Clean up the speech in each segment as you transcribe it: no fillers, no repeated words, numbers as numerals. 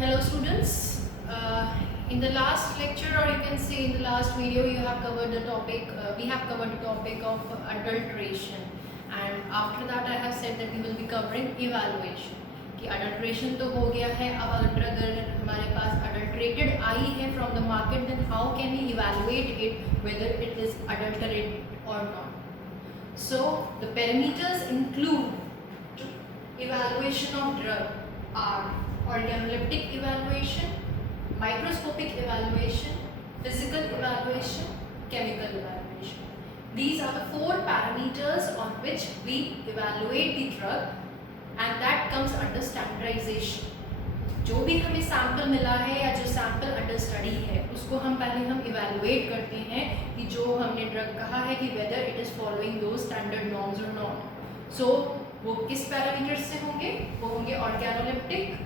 Hello students, in the last lecture, or you can say in the last video, you have covered the topic, we have covered the topic of adulteration, and after that I have said that we will be covering evaluation. कि adulteration तो हो गया है, अब अगर हमारे पास adulterated आई है from the market, then how can we evaluate it whether it is adulterated or not. So the parameters include evaluation of drug are organoleptic evaluation, microscopic evaluation, physical evaluation, chemical evaluation. These are the 4 parameters on which we evaluate the drug, and that comes under standardization. जो भी हमें sample मिला है या जो sample under study है, उसको हम इवैल्यूएट करते हैं कि जो हमने ड्रग कहा है कि वेदर इट इज़ फॉलोइंग दो स्टैंडर्ड नॉर्म्स और नॉट. सो वो किस पैरामीटर्स से होंगे? वो होंगे ऑर्गेनोलेप्टिक,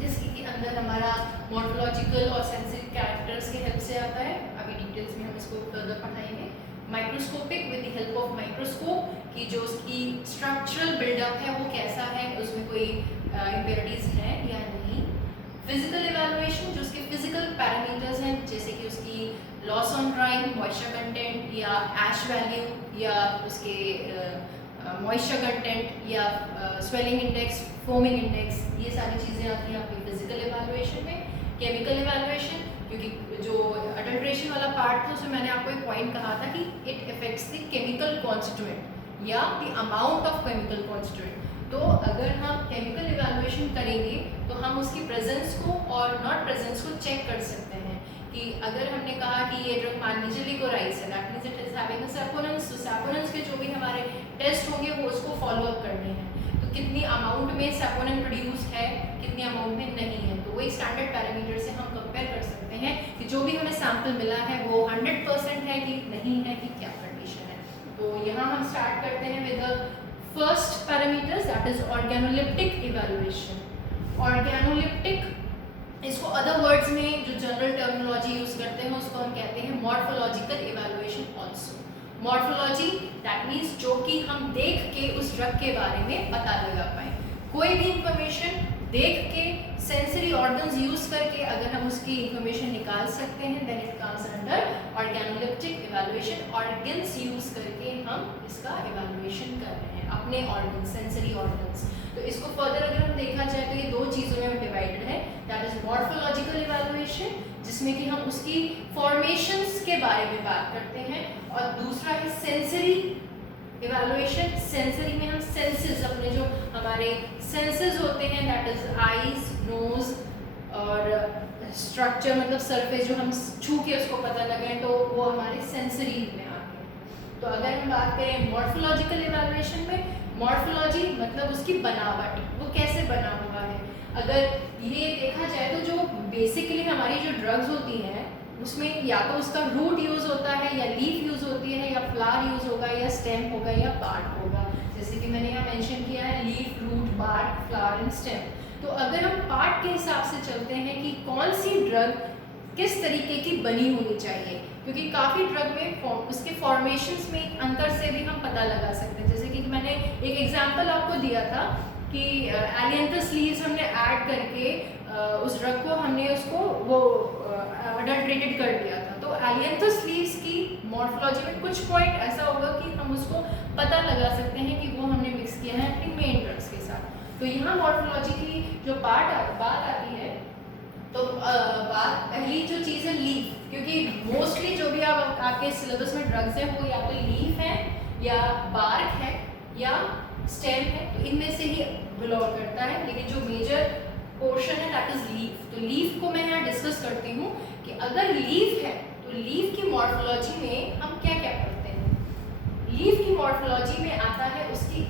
जिसके अंदर हमारा मॉर्फोलॉजिकल और सेंसरी कैरेक्टर्स के हेल्प से आता है. अभी डिटेल्स में हम इसको फर्दर पढ़ाएंगे. Microscopic with the help of microscope, कि जो उसकी स्ट्रक्चरल बिल्डअप है वो कैसा है, उसमें कोई इम्प्योरिटीज हैं या नहीं. फिजिकल इवैल्यूएशन, जो उसके फिजिकल पैरामीटर्स हैं, जैसे कि उसकी loss on drawing, moisture content या ऐश वैल्यू, या उसके मॉइस्चर कंटेंट या स्वेलिंग इंडेक्स, फोमिंग इंडेक्स, ये सारी चीज़ें आती हैं आपकी फिजिकल इवैल्यूएशन में. केमिकल इवैल्यूएशन, क्योंकि जो अडल्ट्रेशन वाला पार्ट था उसमें मैंने आपको एक पॉइंट कहा था कि it effects the chemical constituent या the amount of chemical constituent. तो अगर हम केमिकल इवैल्यूएशन करेंगे तो हम उसकी प्रेजेंस को और नॉट प्रेजेंस को चेक कर सकते हैं. कि अगर हमने कहा कि ये ड्रग मान लीजिए लिकोराइज है, that means it is having a saponins, तो सैपोनेंस के जो भी हमारे टेस्ट होंगे वो उसको फॉलो अप करने हैं. तो कितनी अमाउंट में सैपोनेन प्रोड्यूस है, कितनी अमाउंट में नहीं है, तो वही स्टैंडर्ड पैरामीटर से हम कंपेयर कर सकते हैं कि जो भी हमें सैंपल मिला है वो 100% है कि नहीं है, कि क्या कंडीशन है. तो यहाँ हम स्टार्ट करते हैं with the first parameters, that is organoleptic evaluation. Organoleptic, इसको अदर वर्ड्स में जो जनरल टर्मिनोलॉजी यूज करते हैं उसको हम कहते हैं morphological evaluation also. Morphology that means जो कि हम देख के उस ड्रग के बारे में पता लगा पाए. कोई भी इंफॉर्मेशन देख के सेंसरी ऑर्गन्स यूज करके अगर हम उसकी इंफॉर्मेशन निकाल सकते हैं, then it comes under organoleptic evaluation. Organs use करके हम इसका इवैल्यूएशन कर रहे हैं, अपने ऑर्गन्स, सेंसरी ऑर्गन्स. तो इसको फर्दर अगर हम देखा जाए तो ये 2 चीज़ों में डिवाइडेड है. दैट इज मॉर्फोलॉजिकल इवैल्यूएशन, जिसमें कि हम उसकी फॉर्मेशंस के बारे में बात करते हैं, और दूसरा है सेंसरी इवैल्यूएशन. सेंसरी में हम सेंसेस, अपने जो हमारे सेंसेस होते हैं, दैट इज आईज, नोज और स्ट्रक्चर, मतलब सरफेस जो हम छू के उसको पता लगे, तो वो हमारे सेंसरी में आते हैं. तो अगर हम बात करें मॉर्फोलॉजिकल इवैल्यूएशन में, मॉर्फोलॉजी मतलब उसकी बनावट, वो कैसे बना हुआ है. अगर ये देखा जाए तो जो बेसिकली हमारी जो ड्रग्स होती हैं उसमें या तो उसका रूट यूज़ होता है, या लीफ यूज़ होती है, या फ्लावर यूज़ होगा, या स्टेम होगा, या पार्ट होगा. जैसे कि मैंने यहाँ मेंशन किया है leaf, root, bark, flower and stem. तो अगर हम पार्ट के हिसाब से चलते हैं कि कौन सी ड्रग किस तरीके की बनी होनी चाहिए, क्योंकि काफ़ी ड्रग में उसके फॉर्मेशंस में अंतर से भी हम पता लगा सकते हैं. जैसे कि मैंने एक एग्जांपल आपको दिया था कि एलियंथस लीव्स हमने ऐड करके उस ड्रग को हमने उसको वो अडल्ट्रेटेड कर दिया था. तो एलियंथस लीव्स की मॉर्फोलॉजी में कुछ पॉइंट ऐसा होगा कि हम उसको पता लगा सकते हैं कि वो हमने मिक्स किया है अपनी मेन ड्रग्स के साथ. तो यहाँ मॉर्फोलॉजी की जो बात आती है, तो बात पहली जो चीज़ है लीफ, क्योंकि मोस्टली जो भी आपके सिलेबस में ड्रग्स हैं वो या तो लीफ है, या बार्क है, या स्टेम है. तो इनमें से ही बिलोंग करता है, लेकिन जो मेजर पोर्शन है दैट इज लीफ. तो लीफ को मैं यहाँ डिस्कस करती हूँ कि अगर लीफ है तो लीफ की मॉर्फोलॉजी में हम क्या क्या पढ़ते हैं. लीफ की मॉर्फोलॉजी में आता है उसकी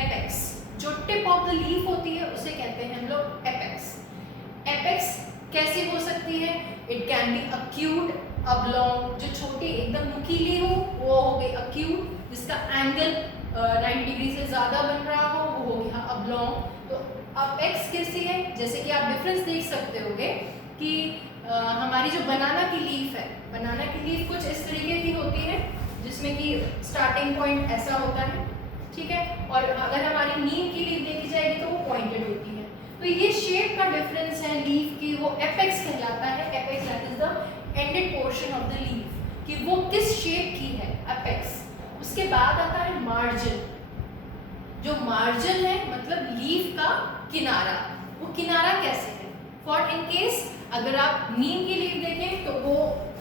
एपेक्स, जो टिप ऑफ द लीफ होती है उसे कहते हैं हम लोग एपेक्स. एपेक्स कैसी हो सकती है? इट कैन बी अक्यूट, अबलॉन्ग, जो छोटी एकदम नुकीली हो वो हो गई अक्यूट, जिसका एंगल 90 डिग्री से ज़्यादा बन रहा हो वो हो गया अबलॉन्ग. तो अपेक्स कैसी है? जैसे कि आप डिफरेंस देख सकते होगे कि हमारी जो बनाना की लीफ है, बनाना की लीफ कुछ इस तरीके की होती है, जिसमें कि स्टार्टिंग पॉइंट ऐसा होता है, ठीक है, और अगर हमारी नीम की लीफ देखी जाएगी तो वो पॉइंटेड होती है. तो ये शेप का डिफरेंस है लीफ की, वो एपेक्स कहलाता है। Apex that is the ended portion of the leaf, कि वो किस शेप की है, एपेक्स। उसके बाद आता है मार्जिन। जो मार्जिन है मतलब लीफ का किनारा, वो किनारा कैसे है। फॉर इन केस अगर आप नीम की लीफ देखें तो वो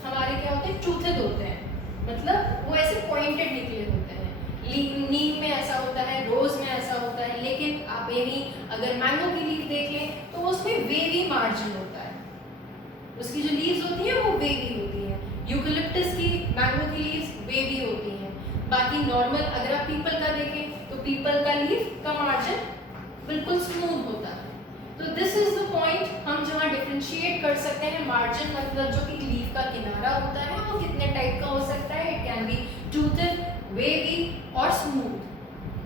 हमारे क्या होते हैं, टूथेड होते हैं, मतलब वो ऐसे पॉइंटेड निकले होते हैं। नीम में ऐसा होता है, रोज में ऐसा होता है, लेकिन आप यही अगर मैंगो की लीफ देख लें तो उसमें वेवी मार्जिन होता है, उसकी जो लीव्स होती है वो वेवी होती है। यूकेलिप्टस की, मैंगो की लीव्स वेवी होती हैं। बाकी नॉर्मल अगर आप पीपल का देखें तो पीपल का लीफ का मार्जिन बिल्कुल स्मूथ होता है। तो दिस इज द पॉइंट, हम जहाँ डिफरेंशिएट कर सकते हैं मार्जिन मतलब जो कि लीफ का किनारा होता है वो कितने टाइप का हो सकता है। It can B toothed, wavy और स्मूथ।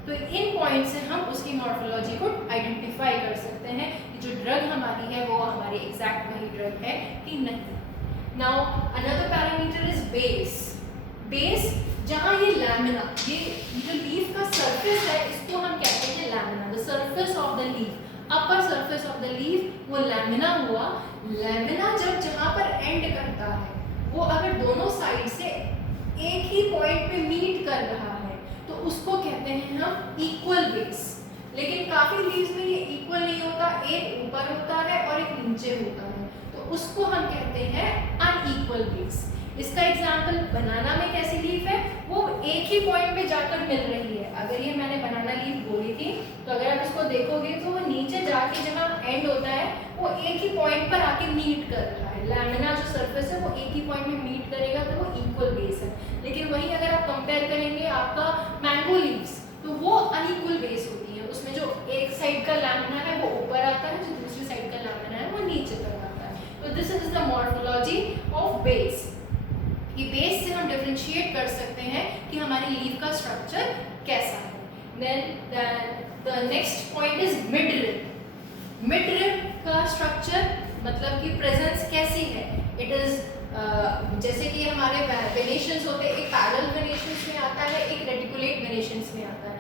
तो इन पॉइंट से हम उसकी मॉर्फोलॉजी को आइडेंटिफाई कर सकते हैं कि जो ड्रग हमारी है वो हमारी एग्जैक्ट वही ड्रग है कि नहीं। Now another parameter is base. Base जहाँ ये लैमिना, ये जो लीफ का सरफेस है इसको हम कहते हैं lamina, the surface of the leaf, upper surface of the leaf वो लैमिना हुआ। लैमिना जब जहाँ पर एंड करता है वो अगर दोनों साइड से एक ही पॉइंट पे मीट कर रहा है तो उसको कहते हैं हम इक्वल बेस। लेकिन काफी लीव्स में ये इक्वल नहीं होता, एक ऊपर होता है और एक नीचे होता है, तो उसको हम कहते हैं अनइक्वल बेस। इसका एग्जाम्पल बनाना में कैसी लीफ है, वो एक ही पॉइंट पे जाकर मिल रही है। अगर ये मैंने बनाना लीफ बोली थी तो अगर आप इसको देखोगे तो वो नीचे जाके जहाँ एंड होता है वो एक ही पॉइंट पर आके मीट कर रहा है। लैमिना जो सरफेस है वो एक ही पॉइंट में मीट करेगा तो वो इक्वल बेस है। लेकिन वही अगर आप कंपेयर करेंगे आपका मैंगो लीव्स तो वो अनइक्वल बेस होती है। उसमें जो एक साइड का लैमिना है वो ऊपर आता है, जो दूसरी साइड का लैमिना है वो नीचे तक आता है। तो this is the morphology of base. कि बेस से हम डिफरेंशिएट कर सकते हैं कि हमारी लीफ का स्ट्रक्चर कैसा है। Then the next point is mid rib. Mid rib का स्ट्रक्चर मतलब कि प्रेजेंस कैसी है। इट इज जैसे कि हमारे वेनेशंस होते हैं, एक पैरेलल वेनेशंस में आता है, एक रेटिकुलेट वेनेशंस में आता है।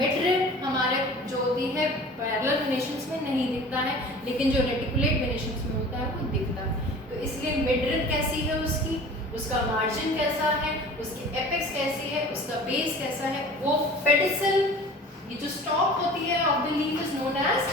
मिड रिब हमारे जो होती है पैरेलल वेनेशंस में नहीं दिखता है, लेकिन जो रेटिकुलेट वेनेशंस में होता है वो दिखता है। तो इसलिए मिड रिब कैसी है उसकी, उसका मार्जिन कैसा है, उसकी एपेक्स कैसी है, उसका बेस कैसा है, वो पेडिसल, ये जो स्टॉक होती है of the leaf is known as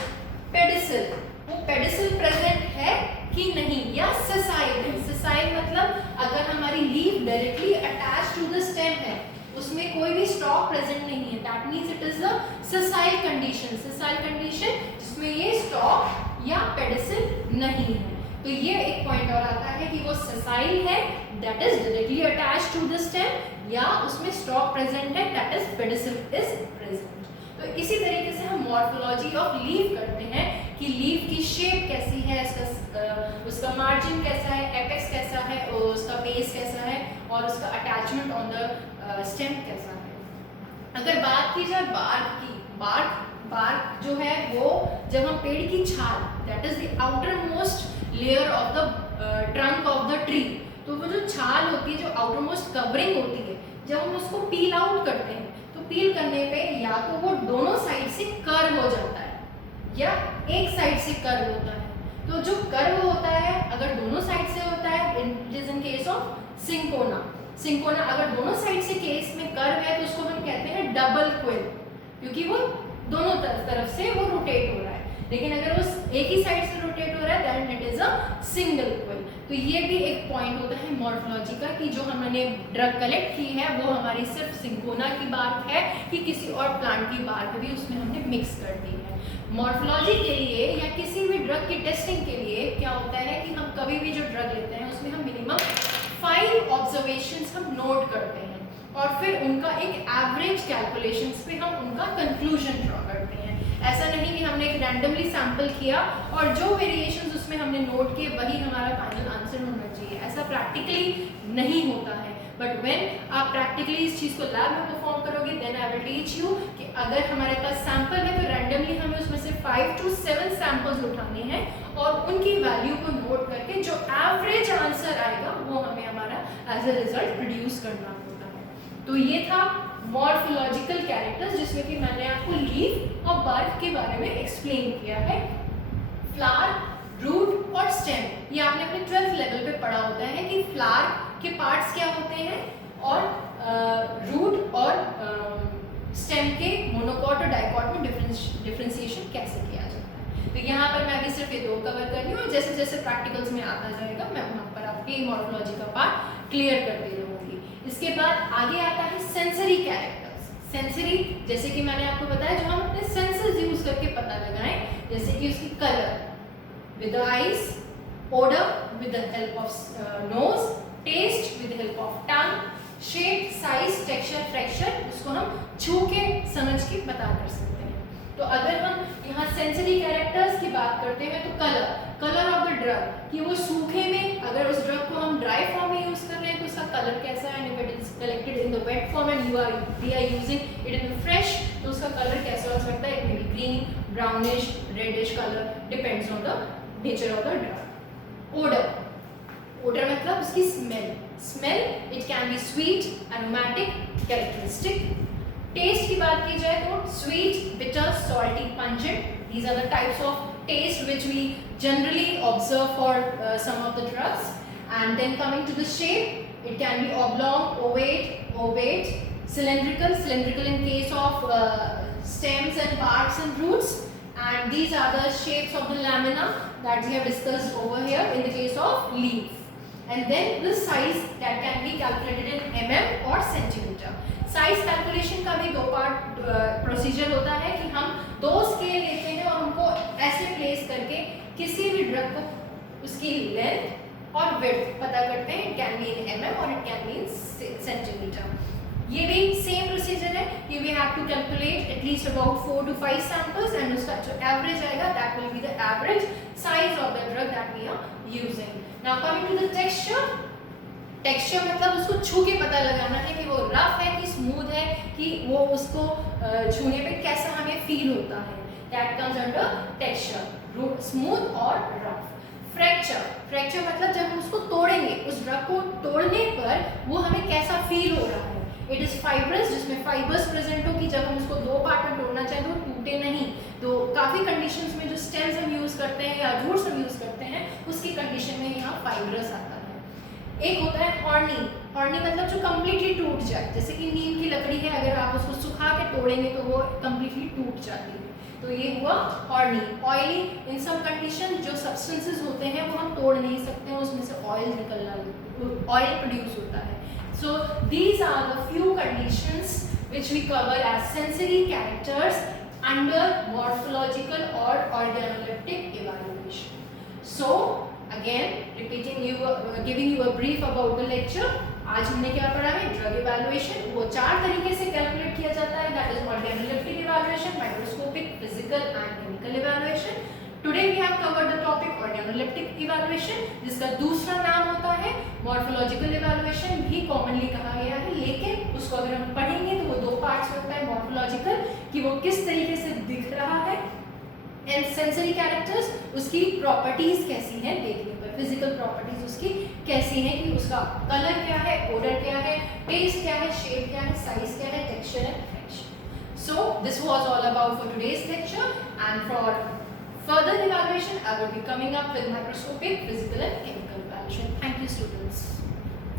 pedicel, वो पेडिसल प्रेजेंट है कि नहीं, या सेसाइल है। सेसाइल मतलब अगर हमारी leaf directly attach to the stem है, उसमें कोई भी स्टॉक प्रेजेंट नहीं है, that means it is the sessile condition. Sessile condition जिसमें ये स्टॉक या पेडिसल नहीं है। तो ये एक पॉइंट और आता है कि वो सेसाइल है, that is directly attached to the stem, या उसमें स्टॉक प्रेजेंट है, that is pedicel is present. तो इसी तरीके से हम मॉर्फोलॉजी ऑफ लीफ करते हैं कि लीफ की शेप कैसी है, उसका मार्जिन कैसा है, एपेक्स कैसा है, और उसका बेस कैसा है, और उसका अटैचमेंट ऑन द स्टेम कैसा है। अगर बात की जाए बार्क की, बार्क जो है वो जब हम पेड़ की छाल, that is the outer most layer of the trunk of the tree, तो वो जो छाल होती है, जो आउटर मोस्ट कवरिंग होती है, जब हम उसको पील आउट करते हैं तो पील करने पे या तो वो दोनों साइड से कर्व हो जाता है या एक साइड से कर्व होता है। तो जो कर्व होता है अगर दोनों साइड से होता है, it is in case of cinchona. Cinchona अगर दोनों साइड से केस में कर्व है तो उसको हम कहते हैं डबल क्विल, क्योंकि वो दोनों तरफ से वो रोटेट हो रहा है। लेकिन अगर वो एक ही साइड से रोटेट हो रहा है then it is a single quill. तो ये भी एक पॉइंट होता है मॉर्फोलॉजी का कि जो हमने ड्रग कलेक्ट की है वो हमारी सिर्फ सिंकोना की बार्क है कि किसी और प्लांट की बार्क भी उसमें हमने मिक्स कर दी है। मॉर्फोलॉजी के लिए या किसी भी ड्रग की टेस्टिंग के लिए क्या होता है कि हम कभी भी जो ड्रग लेते हैं उसमें हम मिनिमम 5 ऑब्जर्वेशंस हम नोट करते हैं और फिर उनका एक एवरेज कैलकुलेशंस पे हम उनका कंक्लूजन ड्रॉ करते हैं। ऐसा नहीं कि हमने एक रैंडमली सैंपल किया और जो वेरिएशंस उसमें हमने नोट किए वही हमारा फाइनल आंसर होना चाहिए, ऐसा प्रैक्टिकली नहीं होता है। बट व्हेन आप प्रैक्टिकली इस चीज़ को लैब में परफॉर्म करोगे then I will teach you कि अगर हमारे पास सैंपल है तो रैंडमली हमें उसमें से 5 to 7 सैंपल्स उठाने हैं और उनकी वैल्यू को नोट करके जो एवरेज आंसर आएगा वो हमें हमारा एज अ रिजल्ट प्रोड्यूस करना होता है। तो ये था मॉर्फोलॉजिकल कैरेक्टर्स जिसमें कि मैंने आपको लीफ और बार्क के बारे में एक्सप्लेन किया है। फ्लावर, रूट और स्टेम। ये आपने अपने 12th लेवल पे पढ़ा होता है कि फ्लावर के पार्ट्स क्या होते हैं और रूट और स्टेम के मोनोकॉट और डाइकॉट में डिफरेंशिएशन कैसे किया जाता है। तो यहाँ पर मैं अभी सिर्फ ये 2 कवर कर रही हूँ और जैसे जैसे प्रैक्टिकल्स में आता जाएगा मैं वहाँ पर आपके मॉर्फोलॉजी का पार्ट क्लियर करती रहूँगी। इसके बाद आगे आता है सेंसरी कैरेक्टर्स। सेंसरी जैसे कि मैंने आपको बताया जो हम अपने सेंसेस यूज करके पता लगाएं, जैसे कि उसकी colour with the eyes, odor with the help of nose, taste with the help of tongue, shape, size, texture, fracture, उसको हम छू के समझ के पता कर सकते हैं। तो अगर हम यहाँ सेंसरी कैरेक्टर्स की बात करते हैं तो कलर ऑफ द ड्रग, कि वो सूखे में अगर उस ड्रग को हम ड्राई फॉर्म में यूज कर रहे हैं तो उसका कलर कैसा है, if it is collected in the wet form and we are using it in fresh तो उसका कलर कैसा हो सकता है, it may be green, brownish, reddish colour, depends on the nature of the drug. Odour मतलब उसकी smell it can be sweet, aromatic, characteristic. Taste की बात की जाए तो sweet, bitter, salty, pungent, these are the types of taste which we generally observe for some of the drugs. And then coming to the shape, it can be oblong, ovate, cylindrical in case of stems and parts and roots. And these are the shapes of the lamina that we have discussed over here in the case of leaf. And then the size that can be calculated in mm or centimeter. Size calculation का भी 2 part procedure होता है कि हम 2 scale लेते हैं और उनको ऐसे प्लेस करके किसी भी ड्रग को उसकी लेंथ और विड्थ पता करते हैं। It can be in mm और it can be in centimetre. ये भी सेम प्रोसीजर है कि we have to calculate at least about 4 to 5 samples and उसका जो एवरेज आएगा that will be the average size of the drug that we are using. Now coming to the texture मतलब उसको छू के पता लगाना है कि वो रफ है कि स्मूथ है, कि वो उसको छूने पे कैसा हमें फील होता है। That comes under texture, smooth और रफ। फ्रैक्चर मतलब जब हम उसको तोड़ेंगे, उस ड्रग को तोड़ने पर वो हमें कैसा फील हो रहा है। इट इज फाइब्रस, जिसमें फाइबर्स प्रेजेंट हो कि जब हम उसको 2 पार्ट में तोड़ना चाहें तो वो टूटे नहीं। तो काफ़ी कंडीशंस में जो स्टेम्स हम यूज़ करते हैं या रूट्स हम यूज़ करते हैं उसकी कंडीशन में यहाँ फाइब्रस आता है। एक होता है हॉर्नी मतलब जो कम्प्लीटली टूट जाए, जैसे कि नीम की लकड़ी है, अगर आप उसको सुखा के तोड़ेंगे तो वो कम्प्लीटली टूट जाती है, तो ये हुआ हॉर्नी। ऑयली, इन सब कंडीशन जो सब्सटेंसेस होते हैं वो हम तोड़ नहीं सकते हैं, उसमें से ऑयल प्रोड्यूस होता है। So these are the few conditions which we cover as sensory characters under morphological or organoleptic evaluation. So again repeating you giving you a brief about the lecture. आज हमने क्या पढ़ा है, ड्रग इवैल्यूएशन। वो 4 तरीके से कैलकुलेट किया जाता है, that is organoleptic evaluation, microscopic, physical and chemical evaluation. Today we have covered the topic organoleptic evaluation, जिसका दूसरा नाम होता है मॉर्फोलॉजिकल इवैल्यूएशन, भी कॉमनली कहा गया है, लेकिन उसको अगर हम पढ़ेंगे तो वो 2 पार्ट्स में होता है। मॉर्फोलॉजिकल कि वो किस तरीके से दिख रहा है, एंड सेंसरी कैरेक्टर्स उसकी प्रॉपर्टीज कैसी हैं देखने पर, फिजिकल प्रॉपर्टीज उसकी कैसी हैं कि उसका कलर क्या है, ओडर क्या है, टेस्ट क्या है, शेप क्या है, साइज क्या है, texture and fraction. So this was all about for today's lecture, and for further evaluation I will be coming up with microscopic, physical and chemical evaluation. Thank you students.